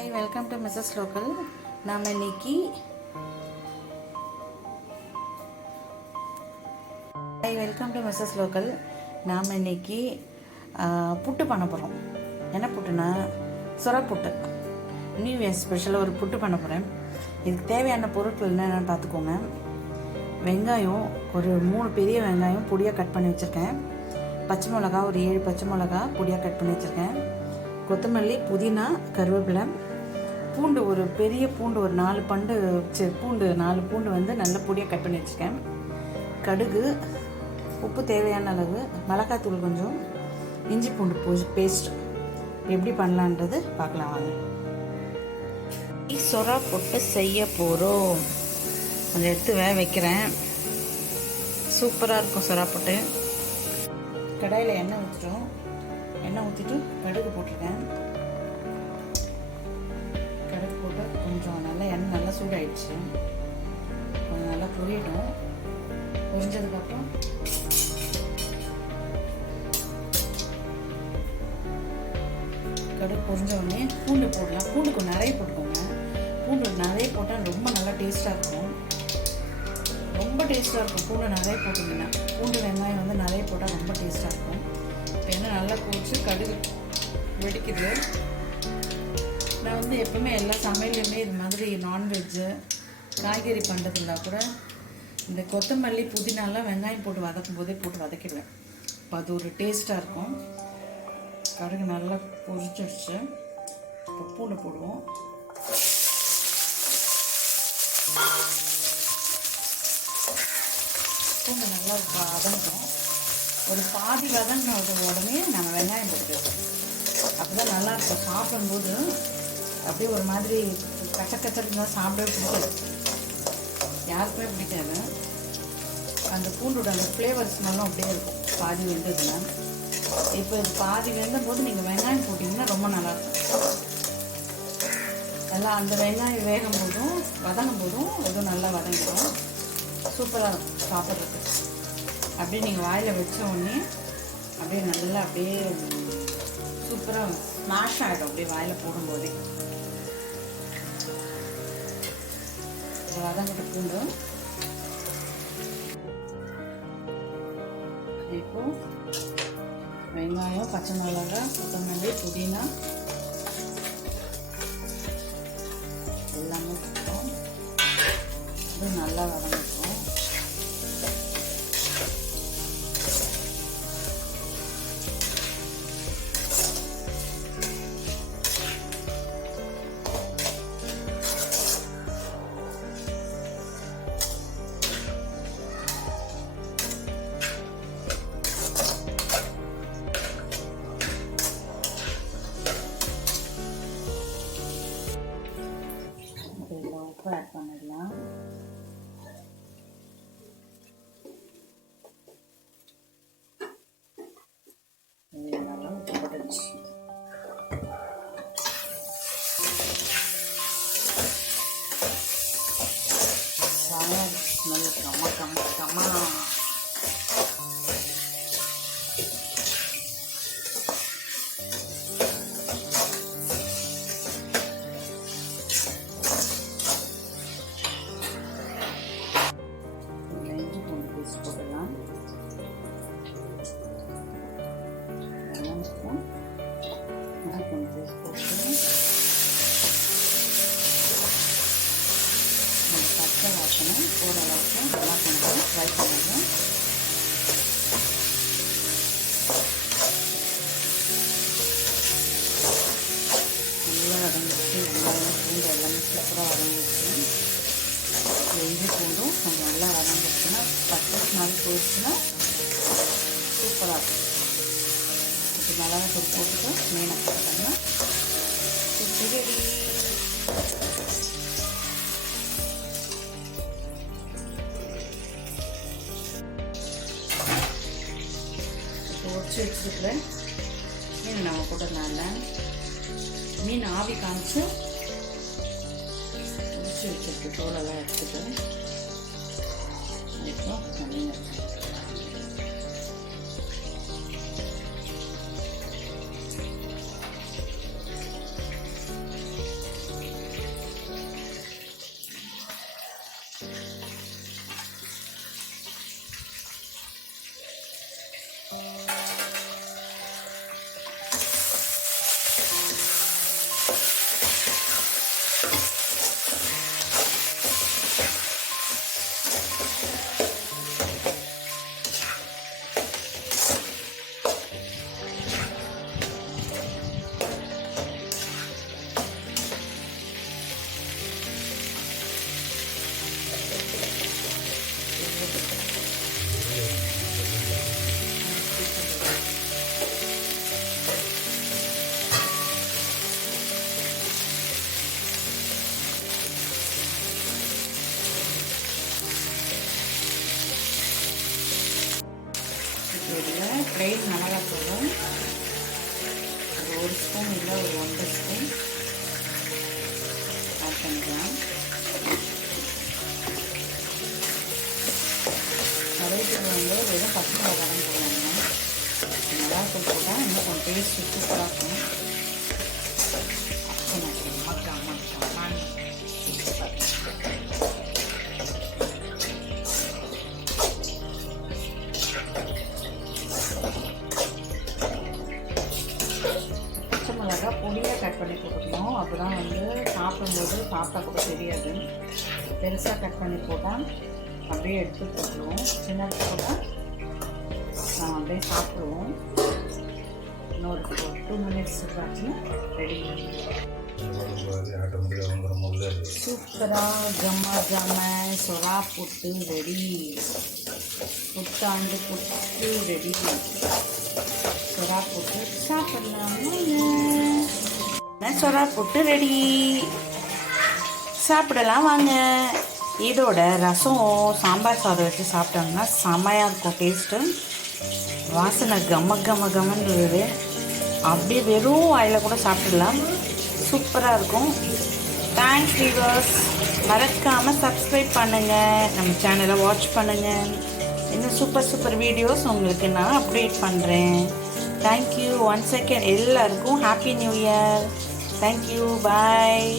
Hi welcome to Mrs local நாம் இன்னைக்கு hi welcome to Mrs local நாம் இன்னைக்கு புட்டு பண்ண போகிறோம் என்ன புட்டுனா சுரா புட்டு. நியூ இயர் ஸ்பெஷலாக ஒரு புட்டு பண்ண போகிறேன் இதுக்கு தேவையான பொருட்கள் என்னென்னு பார்த்துக்கோங்க. வெங்காயம் ஒரு மூணு பெரிய வெங்காயம் பொடியாக கட் பண்ணி வச்சுருக்கேன். பச்சை மிளகா ஒரு ஏழு பச்சை மிளகா பொடியாக கட் பண்ணி வச்சுருக்கேன். கொத்தமல்லி புதினா கருவேப்பிலை பூண்டு ஒரு பெரிய பூண்டு ஒரு நாலு பண்டு பூண்டு நாலு பூண்டு வந்து நல்ல பொடியாக கட் பண்ணி வச்சுருக்கேன் கடுகு உப்பு தேவையான அளவு மிளகாத்தூள் கொஞ்சம் இஞ்சி பூண்டு பேஸ்ட் எப்படி பண்ணலான்றது பார்க்கலாம் வாங்க. சொரா போட்டு செய்ய போகிறோம் கொஞ்சம் எடுத்து வேக வைக்கிறேன். சூப்பராக இருக்கும் சொரா போட்டு. கடாயில் எண்ணெய் ஊற்றிட்டோம் எண்ணெய் ஊற்றிட்டு கடுகு போட்டிருக்கேன். எண்ணெய் நல்லா சூடாயிடுச்சு. கொஞ்சம் நல்லா பொரியட்டும். பொரிஞ்சதுக்கப்புறம் கடுகு பொரிஞ்ச உடனே பூண்டு போடலாம். பூண்டு கொஞ்சம் நிறைய போட்டுக்கோங்க. பூண்டு நிறைய போட்டால் ரொம்ப நல்லா டேஸ்ட்டாக இருக்கும். ரொம்ப டேஸ்ட்டாக இருக்கும். பூண்டு நிறைய போட்டிங்கன்னா. பூண்டு வெங்காயம் வந்து நிறைய போட்டால் ரொம்ப டேஸ்ட்டாக இருக்கும். இப்போ என்ன நல்லா கொதிச்சு கடுகு வெடிக்குது. நான் வந்து எப்பவுமே எல்லா சமையல்லையுமே இது மாதிரி நான்வெஜ்ஜு காய்கறி பண்ணுறதுல கூட இந்த கொத்தமல்லி புதினாலாம் வெங்காயம் போட்டு வதக்கும் போதே போட்டு வதக்கிடுவேன். இப்போ அது ஒரு டேஸ்ட்டாக இருக்கும். கடுகு நல்லா பொரிச்சிடுச்சு. இப்போ பூண்டு போடுவோம். பூண்டு நல்லா வதங்கும் ஒரு பாதி வதங்கின உடனே நம்ம வெங்காயம் போட்டுக்கலாம். அப்போ தான் நல்லாயிருக்கும் சாப்பிடும்போது அப்படியே ஒரு மாதிரி கச்ச கச்சருந்தா சாப்பிடவே பிடிக்காது. யாருக்குமே பிடிக்காது. அந்த பூண்டோட அந்த ஃப்ளேவர் ஸ்மெல்லும் அப்படியே இருக்கும். பாதி வெந்ததுன்னா. இப்போ இது பாதி வெந்த போது நீங்கள் வெங்காயம் போட்டிங்கன்னா ரொம்ப நல்லாயிருக்கும். நல்லா அந்த வெங்காயம் வேகும் போதும் வதங்கும் போதும் எதுவும் நல்லா வதங்கிடும். சூப்பராக இருக்கும் சாப்பிட்றதுக்கு. அப்படியே நீங்கள் வாயில் வச்ச உடனே அப்படியே நல்லா அப்படியே சூப்பராக ஸ்மாஷ் ஆகிடும் அப்படியே வாயில் போடும்போதே. வதம் பூண்டு இப்போ வெங்காயம் பச்சை மிளகா கொத்தமல்லி புதினா எல்லாமே போட்டோம். இது நல்லா வதங்கிட்டோம். இதில் உப்பு பச்சை ஓரளவுக்கு நல்லா கொஞ்சம் ஃப்ரை பண்ணணும். நல்லா வதங்கிச்சு வெங்காயம் பூண்டு எல்லாமே சூப்பராக வதங்கிச்சு இஞ்சி பூண்டும் கொஞ்சம் நல்லா வதங்கிடுச்சுன்னா பச்சை ஸ்மெல் போயிடுச்சுன்னா சூப்பராக இருக்கும். இப்போ மிளகா தூள் போட்டுட்டு மீனை வச்சுருக்கிறேன் மீன் நம்ம போட்டதுனால மீன் ஆவி காமிச்சு முடிச்சு வச்சுருக்கு. தோலெல்லாம் எடுத்துட்டு. இப்போ மீன் இதில் பிளெயின் மிளகாத்தூளும் ஒரு ஒரு ஸ்பூன் இல்லை ஒரு ஒன்றரை ஸ்பூன். ஆட் பண்ணிக்கலாம். கருவேப்பிலை வந்து வெறும் பச்சை மிளகாய் போடுவாங்க. மிளகாத்தூள் போட்டால் இன்னும் கொஞ்சம் டேஸ்ட் சுற்றி இருக்கும். கட் பண்ணி போட்டுக்கணும் அப்போ தான் வந்து சாப்பிடும்போது சாப்பிட்டா கூட தெரியாது. பெருசாக கட் பண்ணி போட்டால் அப்படியே எடுத்து போட்டுருவோம். சின்னது போட்டால் அப்படியே சாப்பிடுவோம். இன்னொரு டூ மினிட்ஸ் பார்த்தீங்கன்னா ரெடி சூப்பராக ஜம்மா ஜாம சொரா புட்டு ரெடி புத்தாண்டு புட்டு ரெடி சொரா புட்டு சாப்பிடலாம் சொரா புட்டு ரெடி சாப்பிடலாம் வாங்க. இதோட ரசம் சாம்பார் சாதம் வச்சு சாப்பிட்டோம்னா செம்மையாக இருக்கும் டேஸ்ட்டு வாசனை கம கம கமன்றது. அப்படியே வெறும் வாயில் கூட சாப்பிடலாம். சூப்பராக இருக்கும். தேங்க்ஸ் வீவர்ஸ் மறக்காமல் சப்ஸ்கிரைப் பண்ணுங்கள் நம்ம சேனலை வாட்ச் பண்ணுங்கள் இன்னும் சூப்பர் சூப்பர் வீடியோஸ் உங்களுக்கு நான் அப்டேட் பண்ணுறேன் தேங்க்யூ ஒன் செகண்ட் எல்லாருக்கும் happy new year thank you bye